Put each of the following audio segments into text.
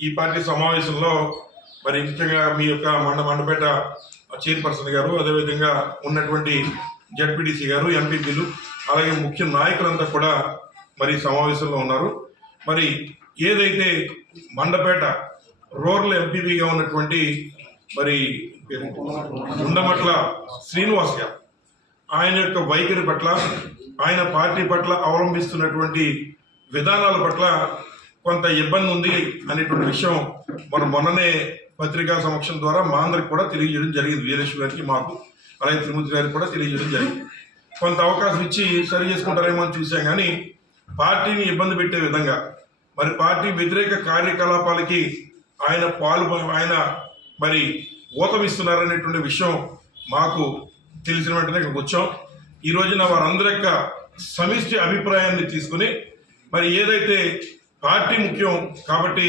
ఈ పార్టీ సమావేశంలో మరి ముఖ్యంగా మీ యొక్క మండ మండపేట చైర్పర్సన్ గారు అదేవిధంగా ఉన్నటువంటి జడ్పీటీసీ గారు ఎంపీపీలు అలాగే ముఖ్య నాయకులంతా కూడా మరి సమావేశంలో ఉన్నారు. మరి ఏదైతే మండపేట రూరల్ ఎంపీపీగా ఉన్నటువంటి మరి ఉండమట్ల శ్రీనివాస్ గారు ఆయన యొక్క వైఖరి పట్ల ఆయన పార్టీ పట్ల అవలంబిస్తున్నటువంటి విధానాల పట్ల కొంత ఇబ్బంది ఉంది అనేటువంటి విషయం మనం మొన్ననే పత్రికా సమక్షం ద్వారా మా అందరికి కూడా తెలియజేయడం జరిగింది. వీరేశ్వర గారికి మాకు అలాగే తిరుమతి గారికి కూడా తెలియజేయడం జరిగింది. కొంత అవకాశం ఇచ్చి సరి చేసుకుంటారేమో అని చూసాం కానీ పార్టీని ఇబ్బంది పెట్టే విధంగా మరి పార్టీ వ్యతిరేక కార్యకలాపాలకి ఆయన పాలు ఆయన మరి ఊతమిస్తున్నారనేటువంటి విషయం మాకు తెలిసిన వెంటనే ఇక్కడికి వచ్చాం. ఈ రోజున వారందరి యొక్క సమిష్టి అభిప్రాయాన్ని తీసుకుని మరి ఏదైతే పార్టీ ముఖ్యం కాబట్టి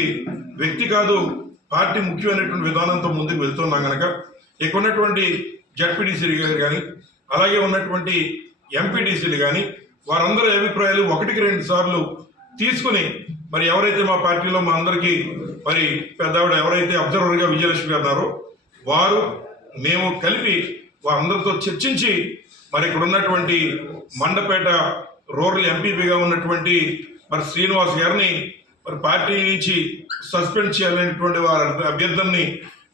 వ్యక్తి కాదు పార్టీ ముఖ్యం అనేటువంటి విధానంతో ముందుకు వెళ్తున్నాం కనుక ఇక ఉన్నటువంటి జడ్పీడీసీలు గారు కానీ అలాగే ఉన్నటువంటి ఎంపీడీసీలు కానీ వారందరి అభిప్రాయాలు ఒకటికి రెండు సార్లు తీసుకుని మరి ఎవరైతే మా పార్టీలో మా అందరికీ మరి పెద్దవాడు ఎవరైతే అబ్జర్వర్గా విజయలక్ష్మి గారు వారు మేము కలిపి వారందరితో చర్చించి మరి ఇక్కడ ఉన్నటువంటి మండపేట రూరల్ ఎంపీపీగా ఉన్నటువంటి మరి శ్రీనివాస్ గారిని మరి పార్టీ నుంచి సస్పెండ్ చేయాలనేటువంటి వారి అభ్యర్థుల్ని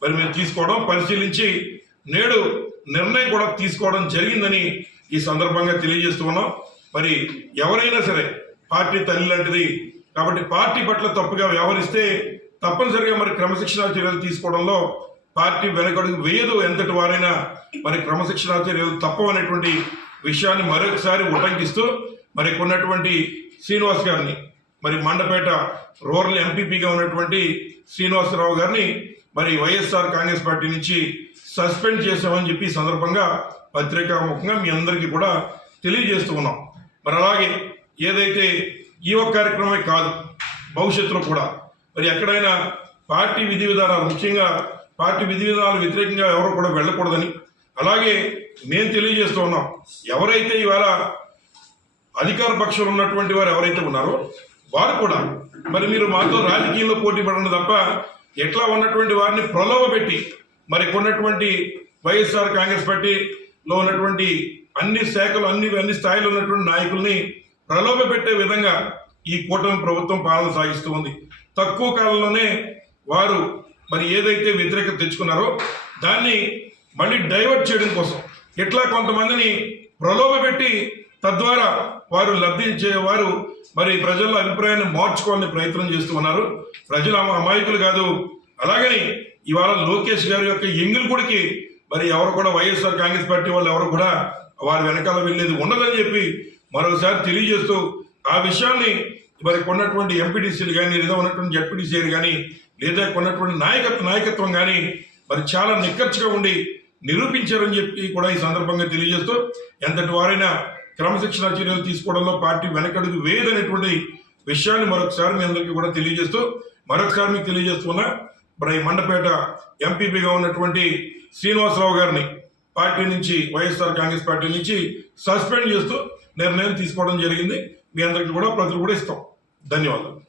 మరి మేము తీసుకోవడం పరిశీలించి నేడు నిర్ణయం కూడా తీసుకోవడం జరిగిందని ఈ సందర్భంగా తెలియజేస్తూ ఉన్నాం. మరి ఎవరైనా సరే పార్టీ తల్లి లాంటిది కాబట్టి పార్టీ పట్ల తప్పుగా వ్యవహరిస్తే తప్పనిసరిగా మరి క్రమశిక్షణా చర్యలు తీసుకోవడంలో పార్టీ వెనకడుగు వేయదు. ఎంతటి వారైనా మరి క్రమశిక్షణా చర్యలు తప్పవనేటువంటి విషయాన్ని మరొకసారి ఉటంకిస్తూ మరి కొన్నటువంటి శ్రీనివాస్ గారిని మరి మండపేట రూరల్ ఎంపీపీగా ఉన్నటువంటి శ్రీనివాసరావు గారిని మరి వైఎస్ఆర్ కాంగ్రెస్ పార్టీ నుంచి సస్పెండ్ చేశామని చెప్పి సందర్భంగా పత్రికాముఖంగా మీ అందరికీ కూడా తెలియజేస్తూ ఉన్నాం. మరి అలాగే ఏదైతే ఈ ఒక్క కార్యక్రమమే కాదు భవిష్యత్తులో కూడా మరి ఎక్కడైనా పార్టీ విధి విధానాలు ముఖ్యంగా పార్టీ విధి విధానాలు వ్యతిరేకంగా ఎవరు కూడా వెళ్ళకూడదని అలాగే మేము తెలియజేస్తూ ఉన్నాం. ఎవరైతే ఇవాళ అధికార పక్షంలో ఉన్నటువంటి వారు ఎవరైతే ఉన్నారో వారు కూడా మరి మీరు మాతో రాజకీయంలో పోటీ పడండి తప్ప ఎట్లా ఉన్నటువంటి వారిని ప్రలోభ పెట్టి మరి కొన్నటువంటి వైఎస్ఆర్ కాంగ్రెస్ పార్టీలో ఉన్నటువంటి అన్ని శాఖలు అన్ని అన్ని స్థాయిలో ఉన్నటువంటి నాయకుల్ని ప్రలోభ పెట్టే విధంగా ఈ కూటమి ప్రభుత్వం పాలన సాగిస్తూ ఉంది. తక్కువ కాలంలోనే వారు మరి ఏదైతే వ్యతిరేకత తెచ్చుకున్నారో దాన్ని మళ్ళీ డైవర్ట్ చేయడం కోసం ఎట్లా కొంతమందిని ప్రలోభ పెట్టి తద్వారా వారు లబ్ధి వారు మరి ప్రజల అభిప్రాయాన్ని మార్చుకోవాలని ప్రయత్నం చేస్తూ ఉన్నారు. ప్రజలు అమాయకులు కాదు. అలాగని ఇవాళ లోకేష్ గారి యొక్క ఎంగిల్ గుడికి మరి ఎవరు కూడా వైఎస్ఆర్ కాంగ్రెస్ పార్టీ వాళ్ళు ఎవరు కూడా వారి వెనకాల వెళ్ళేది ఉండదని చెప్పి మరోసారి తెలియజేస్తూ ఆ విషయాన్ని మరి కొన్నటువంటి ఎంపీటీసీలు కానీ లేదా ఉన్నటువంటి జడ్పీటీసీలు కానీ లేదా కొన్నటువంటి నాయకత్వ నాయకత్వం కానీ మరి చాలా నిక్కర్చిగా ఉండి నిరూపించారని చెప్పి కూడా ఈ సందర్భంగా తెలియజేస్తూ ఎంతటి వారైనా క్రమశిక్షణ చర్యలు తీసుకోవడంలో పార్టీ వెనకడుగు వేయదనేటువంటి విషయాన్ని మరొకసారి మీ అందరికీ కూడా తెలియజేస్తూ మరొకసారి మీకు తెలియజేస్తున్నా మరి ఈ మండపేట ఎంపీపీగా ఉన్నటువంటి శ్రీనివాసరావు గారిని పార్టీ నుంచి వైఎస్ఆర్ కాంగ్రెస్ పార్టీ నుంచి సస్పెండ్ చేస్తూ నిర్ణయం తీసుకోవడం జరిగింది. మీ అందరికీ కూడా ప్రజలు కూడా ఇస్తాం. ధన్యవాదాలు.